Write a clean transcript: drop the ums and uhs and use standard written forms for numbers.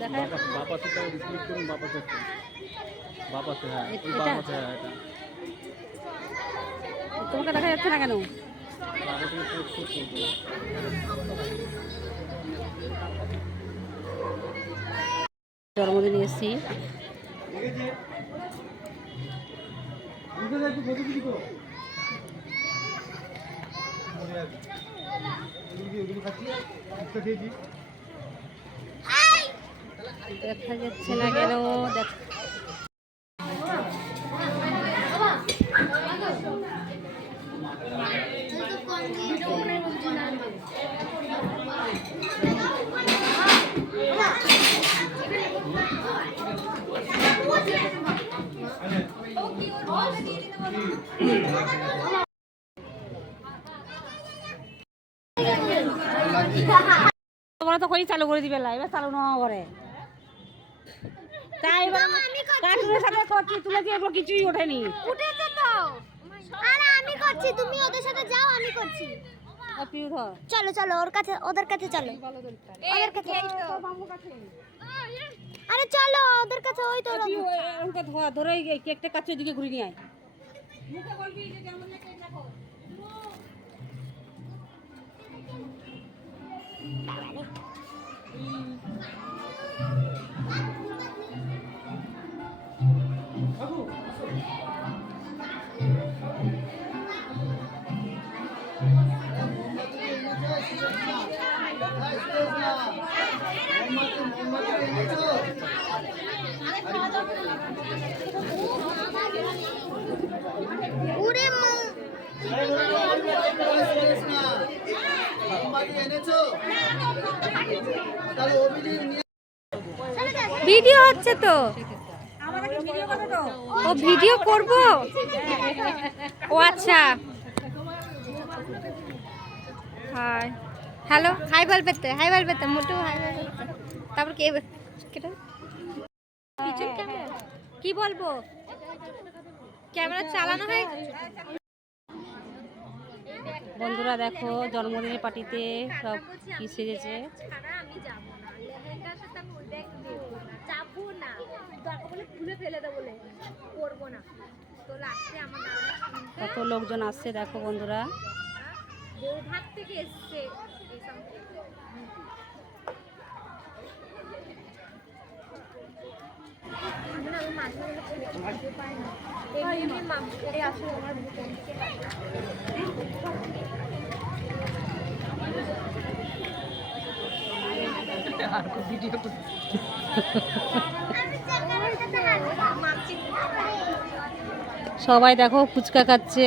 দেখা বাপাসে ক্লিক করুন, বাপাসে হ্যাঁ, ওই বাপাসে হ্যাঁ এটা। তোমাকে দেখা যাচ্ছে না কেন? জন্মদিনে এসেছি। দেখা যাচ্ছে না কেন? তোমরা তো কই চালু করে দিবে, এবার চালু না করে তাই কার্টুনের সাথে করছি, তুলেছি, এগুলো কিছুই ওঠেনি। উঠেছে তো, আরে আমি করছি, তুমি ওদের সাথে যাও, আমি করছি। চলো চলো ওর কাছে, ওদের কাছে চলো, ওদের কাছে। আরে চলো ওদের কাছে, ওই তো ধরে কেকটা কাছে ওইদিকে ঘুরে নিয়ে আয়। মুখে বলবি যে কেমন লাগে দেখো। ভিডিও হচ্ছে তো, ও ভিডিও করব। ও আচ্ছা, হাই হ্যালো, হাই বলতে, হাই বলতে মোটু, হাই বলতে। তারপর কে কেটা পিছন ক্যামেরা কি বলবো, ক্যামেরা চালানো হয়। বন্ধুরা দেখো জন্মদিনের পার্টিতে সব কি সেজেছে। কত লোকজন আসছে দেখো বন্ধুরা। সবাই দেখো ফুচকা খাচ্ছে।